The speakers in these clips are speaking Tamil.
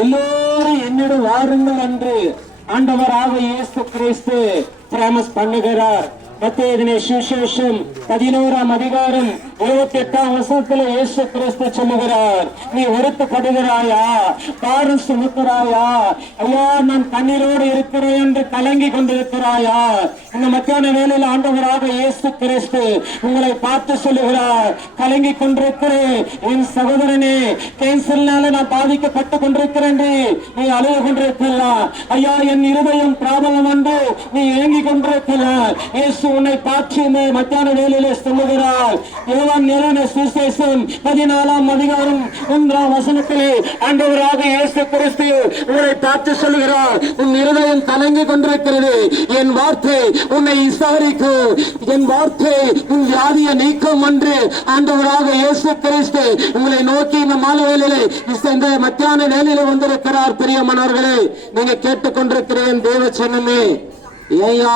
எல்லோரும் என்னிடம் வாருங்கள் என்று ஆண்டவராக இயேசு கிறிஸ்து பிராமிஸ் பண்ணுகிறார். மத்தேயு சுவிசேஷம் 11ஆம் அதிகாரம் 28ஆம் வசனத்தில் இயேசு கிறிஸ்து சொல்லுகிறார், நீ வருத்தப்படுகிறாயா, பாரம் சுமக்கிறாயா, ஐயா நான் கண்ணீரோடு இருக்கிறேன் என்று கலங்கி கொண்டிருக்கிறாயா? இந்த மத்தியான வேளையில் ஆண்டவராக இயேசு கிறிஸ்து உங்களை பார்த்து சொல்லுகிறார், கலங்கி கொண்டிருக்கிறேன் என் சகோதரனே, கேன்சர்னால நான் பாதிக்கப்பட்டு கொண்டிருக்கிறேன், நீ அழுது கொண்டிருக்கலாம், ஐயா என் இருதயம் பிராபலம் என்று நீ ஏங்கி கொண்டிருக்கலாம். இயேசு உன்னை பார்த்து மத்தியான வேளையிலே சொல்லுகிறார். யோவான் எழுதின சுவிசேஷம் 14ஆம் அதிகாரம் 1ஆம் வசனத்திலே ஆண்டவராக இயேசு கிறிஸ்து உன்னை பார்த்து சொல்லுகிறார், உன் இருதயம் கலங்கி கொண்டிருக்கிறது, என் வார்த்தை உன்னை விசாரிக்கும், என் வார்த்தை உன் வியாதியை நீக்கும் என்று ஆண்டவராக இயேசு கிறிஸ்து உங்களை நோக்கி இந்த மாலை வேளையிலே இந்த மத்தியான வேளையிலே வந்திருக்கிறார். பிரியமானவர்களே, நீங்க கேட்டுக்கொண்டிருக்கிறேன் தேவ சொன்னமே, ஏயா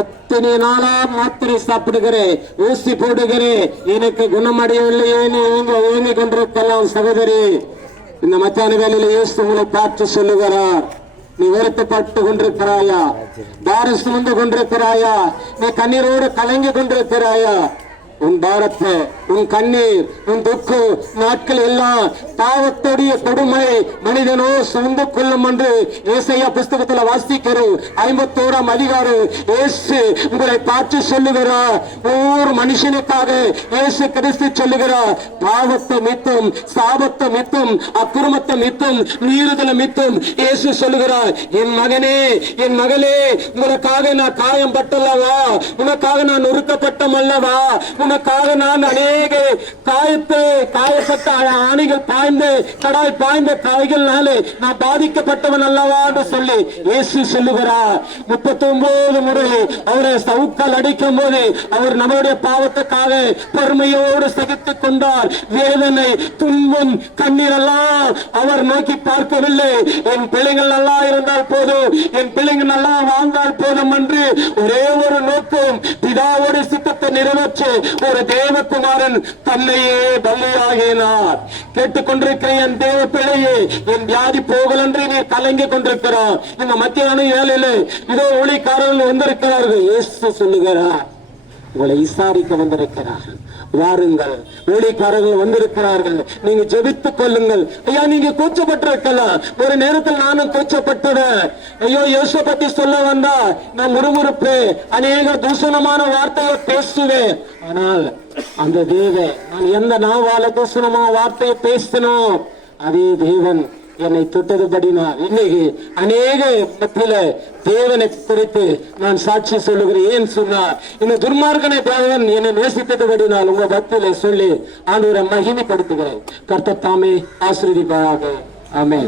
எத்தனை நாளா மாத்திரை சாப்பிடுகிறேன், ஊசி போடுகிறேன், எனக்கு குணமடையவில்லையே ஏங்கி கொண்டிருக்கலாம். சகோதரி, இந்த மத்தியான வேளையில இயேசு உங்களை பார்த்து சொல்லுகிறார், நீ வருத்தப்பட்டு கொண்டிருக்கிறாயா, பாரம் சுமந்து கொண்டிருக்கிறாயா, நீ கண்ணீரோடு கலங்கி கொண்டிருக்கிறாயா? உன் பாரத்தை, உன் கண்ணீர், உன் துக்கு நாட்கள் எல்லாம் பாவத்துடைய கொடுமை மனிதனோ சுமந்து கொள்ளும் என்று ஏசாயா புஸ்தகத்தில் வாசிக்கிறோம். 51ஆம் அதிகாரம் இயேசு உங்களை பார்த்து சொல்லுகிறார், ஒவ்வொரு மனுஷனுக்காக இயேசு கிறிஸ்து சொல்லுகிறார், பாவத்தை மித்தம், சாபத்தை மித்தம், அக்கிரமத்தை மித்தம், மீறுதலை மித்தம் இயேசு சொல்லுகிறார், என் மகனே, என் மகளே, உனக்காக நான் காயம் பட்டல்லவா, உனக்காக நான் நொறுக்கப்பட்டம் அல்லவா, உனக்காக நான் அநேக காயப்பட்ட ஆணிகள் பாய்ந்து கடாய் பாய்ந்த காய்கள்னாலே நான் பாதிக்கப்பட்டவன் அல்லவா என்று சொல்லி இயேசு சொல்லுகிறார். 39 முறை அவரை சவுக்கால் அடிக்கும் போது அவர் நம்முடைய பாவத்துக்காக பொறுமையோடு சகித்துக் கொண்டார். வேதனை, துன்பம், கண்ணீர் எல்லாம் அவர் நோக்கி பார்க்கவில்லை. என் பிள்ளைகள் நல்லா இருந்தால் போதும், என் பிள்ளைகள் நல்லா வாழ்ந்தால் போதும் என்று ஒரே ஒரு நோக்கம், பிதாவோட சித்தத்தை நிறைவேற்ற ஒரு தேவகுமாரன் தன்னையே பலியாகினார். கேட்டுக்கொண்டிருக்கிற என் தேவ பிள்ளையே, என் வியாதி போகல் என்று நீ கலங்கி கொண்டிருக்கிறார். இந்த மத்தியான வேளையில இதோ ஊழியக்காரர்கள் வந்திருக்கிறார்கள். இயேசு சொல்லுகிறார், உங்களை விசாரிக்க வந்திருக்கிறார்கள், வாருங்கள். ஊழியக்காரர்கள் வந்திருக்கிறார்கள், நீங்க ஜெபித்துக் கொள்ளுங்கள். ஐயா நீங்க கூச்சப்பட்டிருக்கலாம், ஒரு நேரத்தில் நானும் கூச்சப்பட்டவன். ஐயோ இயேசு பத்தி சொல்ல வந்தா நான் முறுமுறுப்பேன், அநேக தூஷணமான வார்த்தையை பேசுவேன். ஆனால் அந்த தேவன், நான் எந்த நாவால தூஷணமான வார்த்தையை பேசினோம், அதே தேவன் என்னை தொட்டதுபடினார். இன்னைக்கு அநேக மத்தியில தேவனை குறித்து நான் சாட்சி சொல்லுகிறேன். ஏன் சொன்னார், இந்த துர்மார்கனை தேவன் என்னை நேசித்ததுபடினால் உங்க பக்தியில சொல்லி ஆண்டவரை மகிமைப்படுத்துகிறேன். கர்த்தர் தாமே ஆசீர்வதிப்பாராக. ஆமென்.